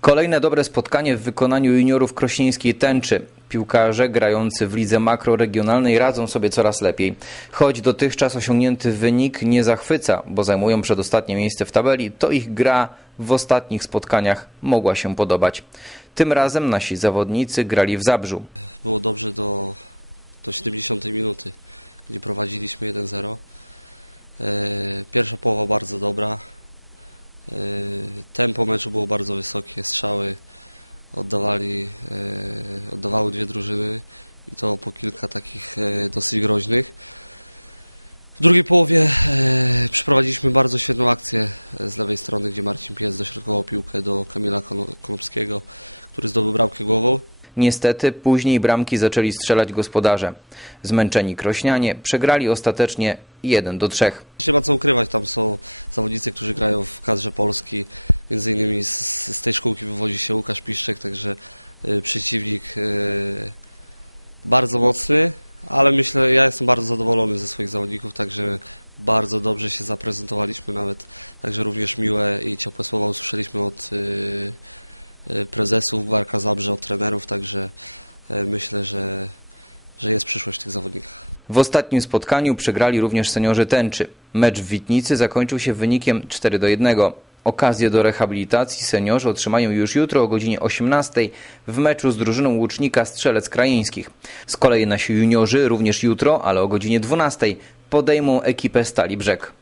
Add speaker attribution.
Speaker 1: Kolejne dobre spotkanie w wykonaniu juniorów krośnieńskiej tęczy. Piłkarze grający w lidze makroregionalnej radzą sobie coraz lepiej. Choć dotychczas osiągnięty wynik nie zachwyca, bo zajmują przedostatnie miejsce w tabeli, to ich gra w ostatnich spotkaniach mogła się podobać. Tym razem nasi zawodnicy grali w Zabrzu.
Speaker 2: Było dobrze do, do 70 minuty, gdzie prowadziliśmy 1-0. E, Pierwsza połowa bardzo dobra. E, Tempo meczu było bardzo wysokie, strzały oddawali, e, oddawały dwie drużyny i to po kilka takich e, dosyć groźnych. W drugiej połowie przeprowadziliśmy bardzo świetną akcję z lewej strony, gdzie Marcin Pies dośrodkował piłkę do Kamila Kono- Konopskiego, który zdobył bramkę głową.
Speaker 1: Niestety później bramki zaczęli strzelać gospodarze. Zmęczeni krośnianie przegrali ostatecznie 1 do 3.
Speaker 2: Nie ma co ukrywać, tam są zawodnicy, którzy grają w kadrze Polski. Między innymi z, z tej szkółki wywodzi się Łukasz Piszczek, także y, przeciwnik y, bardzo mocny, ale myślę, ja jestem bardzo zadowolony ze swoich zawodników, także bardzo dobrze się zaprezentowaliśmy nawet, także również miłe i ciepłe słowa usłyszeliśmy od y, Y, prezesów Barka Zabrze, od trenerów, także y, myślę, że, że jest przyszłość tych zawodników.
Speaker 1: W ostatnim spotkaniu przegrali również seniorzy tęczy. Mecz w Witnicy zakończył się wynikiem 4 do 1. Okazję do rehabilitacji seniorzy otrzymają już jutro o godzinie 18 w meczu z drużyną łucznika Strzelec Krajeńskich. Z kolei nasi juniorzy również jutro, ale o godzinie 12 podejmą ekipę Stali Brzeg.